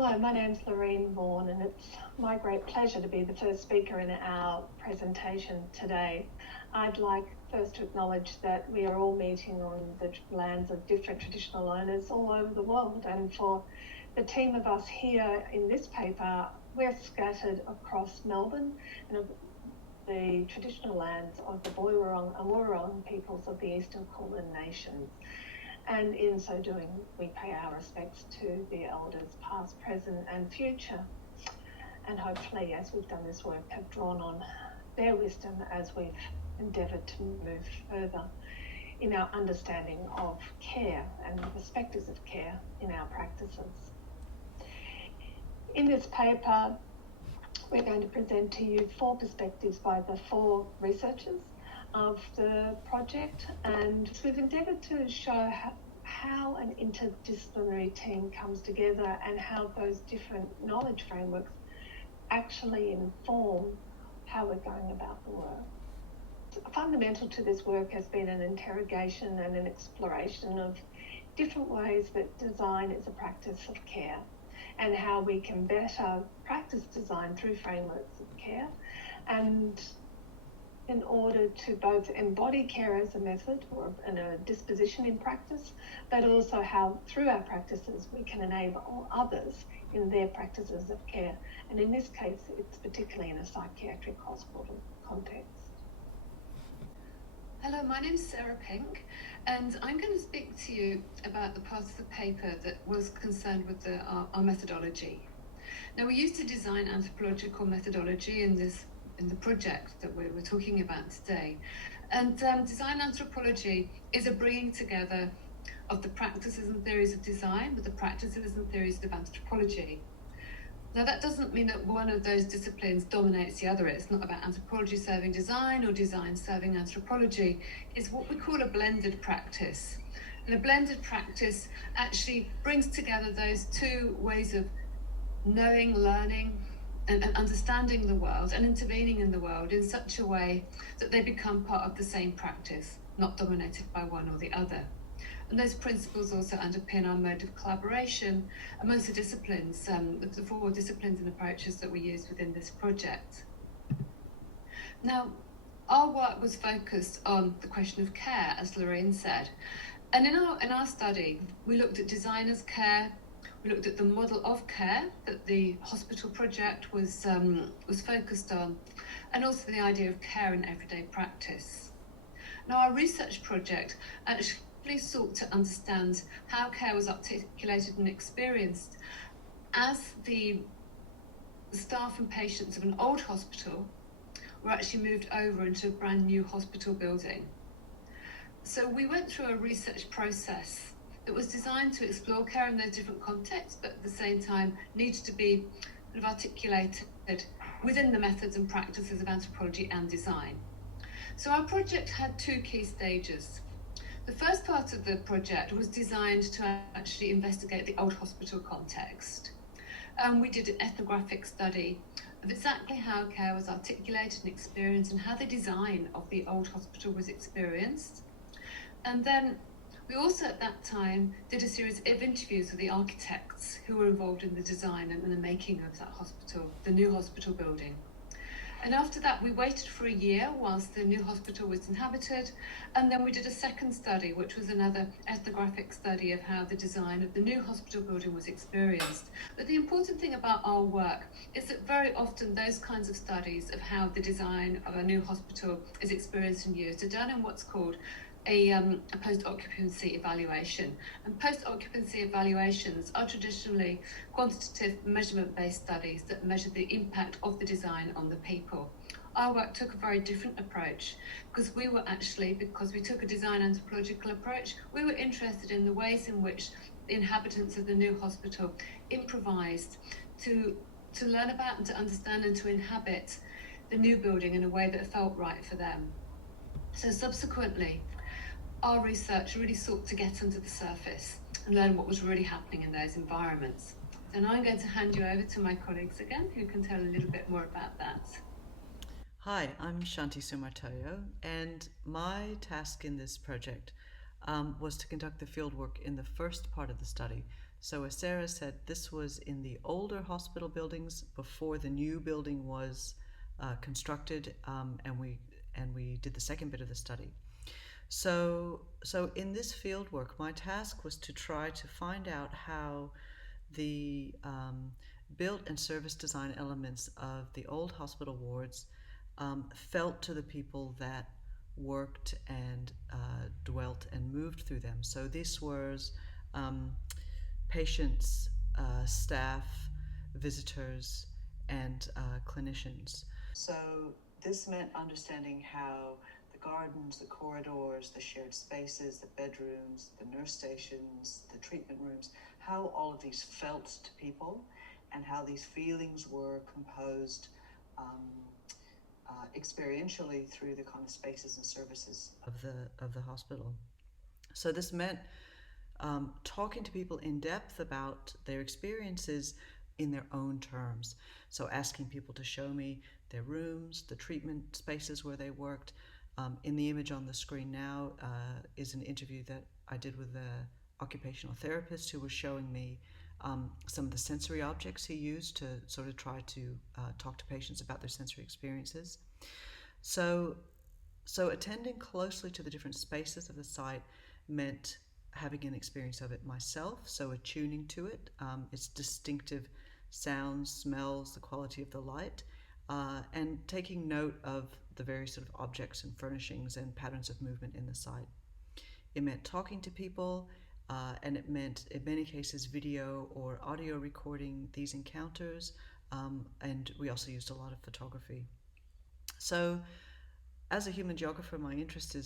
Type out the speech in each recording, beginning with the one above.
Hello, my name's Laurene Vaughan, and it's my great pleasure to be the first speaker in our presentation today. I'd like first to acknowledge that we are all meeting on the lands of different traditional owners all over the world, and for the team of us here in this paper, we're scattered across Melbourne and the traditional lands of the Boiwurrung and Wurrung peoples of the Eastern Kulin Nations. And in so doing, we pay our respects to the elders past, present and future. And hopefully, as we've done this work, have drawn on their wisdom as we've endeavoured to move further in our understanding of care and the perspectives of care in our practices. In this paper, we're going to present to you 4 perspectives by the 4 researchers of the project, and we've endeavoured to show how an interdisciplinary team comes together and how those different knowledge frameworks actually inform how we're going about the work. Fundamental to this work has been an interrogation and an exploration of different ways that design is a practice of care and how we can better practice design through frameworks of care, and in order to both embody care as a method or a disposition in practice, but also how through our practices we can enable others in their practices of care. And in this case, it's particularly in a psychiatric hospital context. Hello, my name's Sarah Pink, and I'm going to speak to you about the part of the paper that was concerned with our methodology. Now, we used to design anthropological methodology in the project that we're talking about today. And design anthropology is a bringing together of the practices and theories of design with the practices and theories of anthropology. Now, that doesn't mean that one of those disciplines dominates the other. It's not about anthropology serving design or design serving anthropology. It's what we call a blended practice. And a blended practice actually brings together those 2 ways of knowing, learning, and understanding the world and intervening in the world in such a way that they become part of the same practice, not dominated by one or the other. And those principles also underpin our mode of collaboration amongst the disciplines, the 4 disciplines and approaches that we use within this project. Now, our work was focused on the question of care, as Laurene said. And in our study, we looked at designers' care. We looked at the model of care that the hospital project was focused on, and also the idea of care in everyday practice. Now, our research project actually sought to understand how care was articulated and experienced as the staff and patients of an old hospital were actually moved over into a brand new hospital building. So we went through a research process that was designed to explore care in those different contexts, but at the same time needed to be kind of articulated within the methods and practices of anthropology and design. So our project had 2 key stages. The first part of the project was designed to actually investigate the old hospital context. We did an ethnographic study of exactly how care was articulated and experienced and how the design of the old hospital was experienced. And then we also at that time did a series of interviews with the architects who were involved in the design and the making of that hospital, the new hospital building. And after that, we waited for a year whilst the new hospital was inhabited, and then we did a second study, which was another ethnographic study of how the design of the new hospital building was experienced. But the important thing about our work is that very often those kinds of studies of how the design of a new hospital is experienced and used are done in what's called a post-occupancy evaluation. And post-occupancy evaluations are traditionally quantitative measurement-based studies that measure the impact of the design on the people. Our work took a very different approach because we took a design anthropological approach. We were interested in the ways in which the inhabitants of the new hospital improvised to learn about and to understand and to inhabit the new building in a way that felt right for them. So subsequently, our research really sought to get under the surface and learn what was really happening in those environments. And I'm going to hand you over to my colleagues again, who can tell a little bit more about that. Hi, I'm Shanti Sumartojo, and my task in this project was to conduct the fieldwork in the first part of the study So as Sarah said, this was in the older hospital buildings before the new building was constructed, and we did the second bit of the study. So in this field work, my task was to try to find out how the built and service design elements of the old hospital wards felt to the people that worked and dwelt and moved through them. So this was patients, staff, visitors, and clinicians. So this meant understanding how the gardens, the corridors, the shared spaces, the bedrooms, the nurse stations, the treatment rooms, how all of these felt to people and how these feelings were composed experientially through the kind of spaces and services of the hospital. So this meant talking to people in depth about their experiences in their own terms. So asking people to show me their rooms, the treatment spaces where they worked. In the image on the screen now is an interview that I did with an occupational therapist who was showing me some of the sensory objects he used to sort of try to talk to patients about their sensory experiences. So attending closely to the different spaces of the site meant having an experience of it myself, so attuning to it, its distinctive sounds, smells, the quality of the light, and taking note of the various sort of objects and furnishings and patterns of movement in the site. It meant talking to people, and it meant, in many cases, video or audio recording these encounters, and we also used a lot of photography. So, as a human geographer, my interest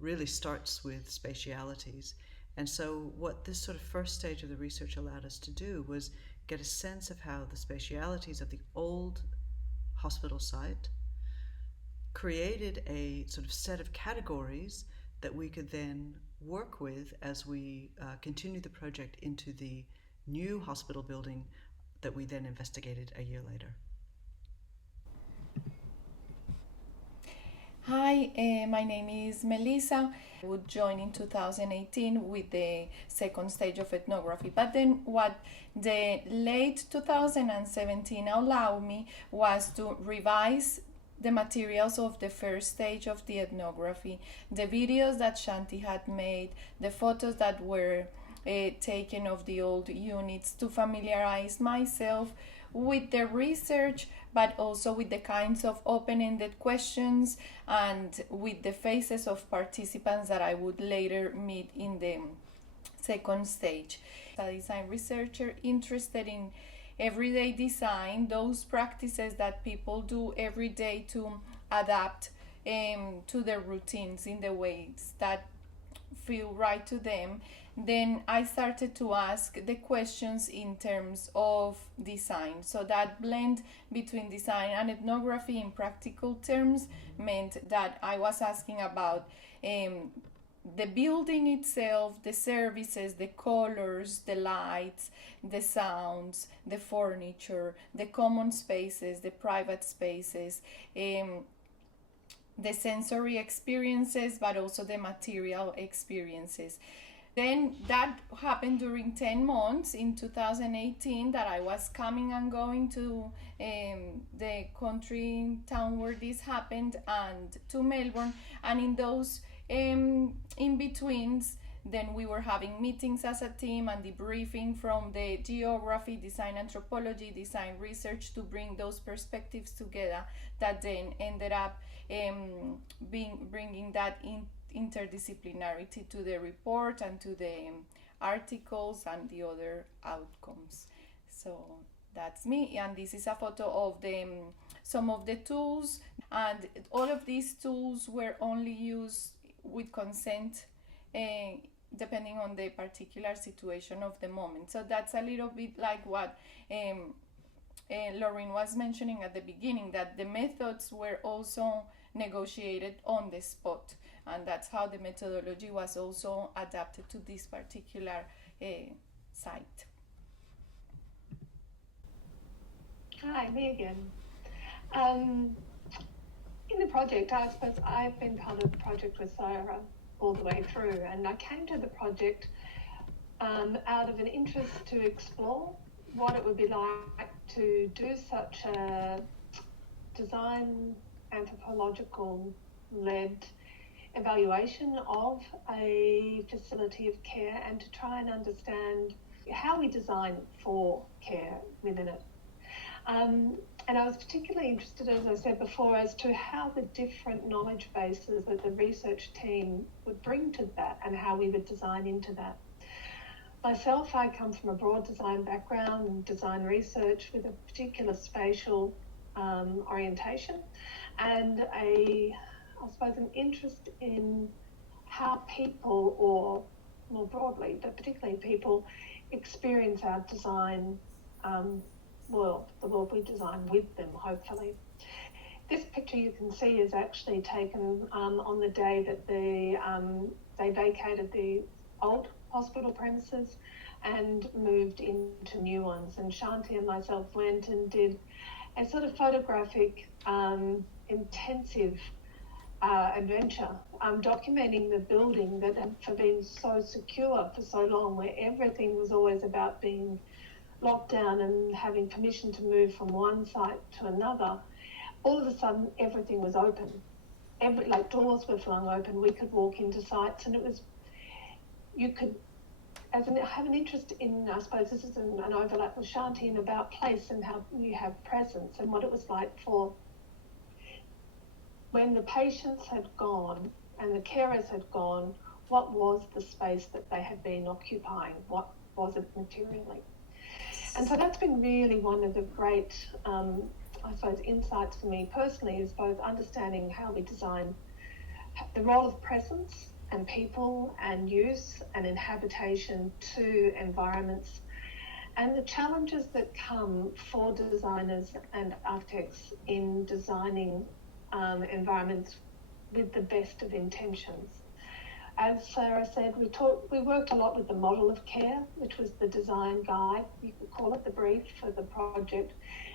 really starts with spatialities. And so what this sort of first stage of the research allowed us to do was get a sense of how the spatialities of the old hospital site created a sort of set of categories that we could then work with as we continue the project into the new hospital building that we then investigated a year later. Hi, my name is Melisa. I would join in 2018 with the second stage of ethnography. But then what the late 2017 allowed me was to revise the materials of the first stage of the ethnography, the videos that Shanti had made, the photos that were taken of the old units, to familiarize myself with the research, but also with the kinds of open-ended questions and with the faces of participants that I would later meet in the second stage. A design researcher interested in everyday design, those practices that people do every day to adapt to their routines in the ways that feel right to them, then I started to ask the questions in terms of design. So that blend between design and ethnography in practical terms meant that I was asking about the building itself, the services, the colors, the lights, the sounds, the furniture, the common spaces, the private spaces, the sensory experiences, but also the material experiences. Then that happened during 10 months in 2018 that I was coming and going to the country town where this happened and to Melbourne. And in those in-betweens, then we were having meetings as a team and debriefing from the geography, design anthropology, design research to bring those perspectives together that then ended up bringing that interdisciplinarity to the report and to the articles and the other outcomes. So that's me, and this is a photo of some of the tools, and all of these tools were only used with consent depending on the particular situation of the moment. So that's a little bit like what Laurene was mentioning at the beginning, that the methods were also negotiated on the spot, and that's how the methodology was also adapted to this particular site. Hi, me again. In the project, I suppose I've been part of the project with Sarah all the way through, and I came to the project out of an interest to explore what it would be like to do such a design anthropological led evaluation of a facility of care, and to try and understand how we design for care within it. And I was particularly interested, as I said before, as to how the different knowledge bases that the research team would bring to that and how we would design into that. Myself, I come from a broad design background and design research with a particular spatial orientation and I suppose an interest in how people, or more broadly, but particularly people, experience our design world, the world we design with them, hopefully. This picture you can see is actually taken on the day that they vacated the old hospital premises and moved into new ones. And Shanti and myself went and did a sort of photographic, intensive adventure, documenting the building that had been so secure for so long, where everything was always about being locked down and having permission to move from one site to another. All of a sudden, everything was open. Doors were flung open. We could walk into sites, and it was, you could, have an interest in, I suppose this is an overlap with Shanti, in about place and how you have presence, and what it was like for when the patients had gone and the carers had gone, what was the space that they had been occupying? What was it materially? And so that's been really one of the great, I suppose, insights for me personally, is both understanding how we design the role of presence and people and use and inhabitation to environments, and the challenges that come for designers and architects in designing environments with the best of intentions. As Sarah said, we worked a lot with the model of care, which was the design guide, you could call it the brief for the project,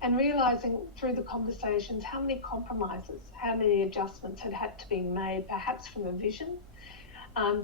and realising through the conversations how many compromises, how many adjustments had to be made, perhaps from a vision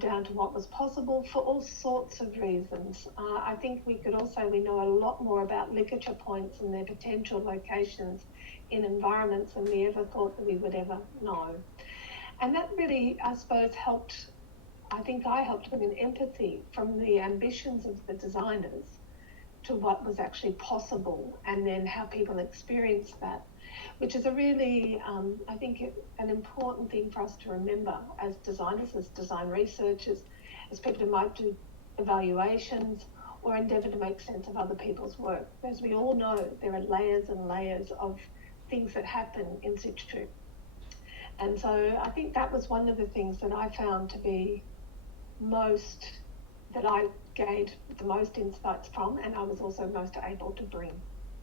down to what was possible for all sorts of reasons. I think we know a lot more about ligature points and their potential locations in environments than we ever thought that we would ever know. And that really, I suppose, I helped bring an empathy from the ambitions of the designers to what was actually possible, and then how people experience that, which is a really, I think, an important thing for us to remember as designers, as design researchers, as people who might do evaluations or endeavour to make sense of other people's work. As we all know, there are layers and layers of things that happen in situ. And so I think that was one of the things that I found to be that I gained the most insights from, and I was also most able to bring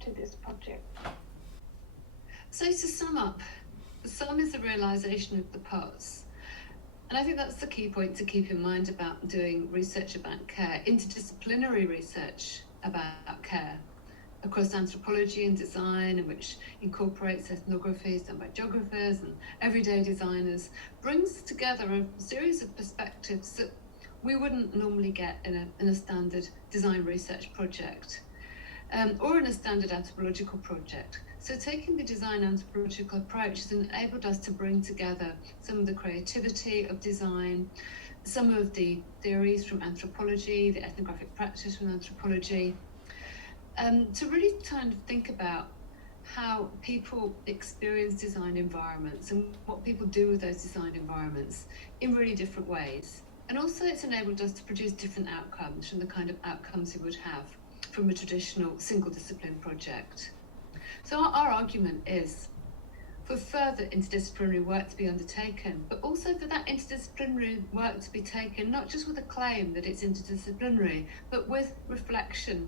to this project. So to sum up, the sum is the realisation of the parts. And I think that's the key point to keep in mind about doing research about care, interdisciplinary research about care across anthropology and design, and which incorporates ethnographies done by geographers and everyday designers, brings together a series of perspectives that we wouldn't normally get in a standard design research project or in a standard anthropological project. So taking the design anthropological approach has enabled us to bring together some of the creativity of design, some of the theories from anthropology, the ethnographic practice from anthropology, to really kind of think about how people experience design environments and what people do with those design environments in really different ways. And also it's enabled us to produce different outcomes from the kind of outcomes we would have from a traditional single discipline project. So our argument is for further interdisciplinary work to be undertaken, but also for that interdisciplinary work to be taken not just with a claim that it's interdisciplinary, but with reflection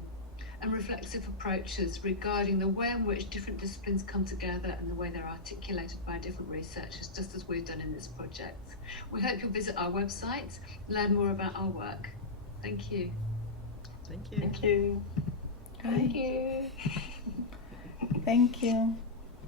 and reflexive approaches regarding the way in which different disciplines come together and the way they're articulated by different researchers, just as we've done in this project. We hope you'll visit our website, learn more about our work. Thank you. Thank you. Thank you. Hi. Thank you. Thank you.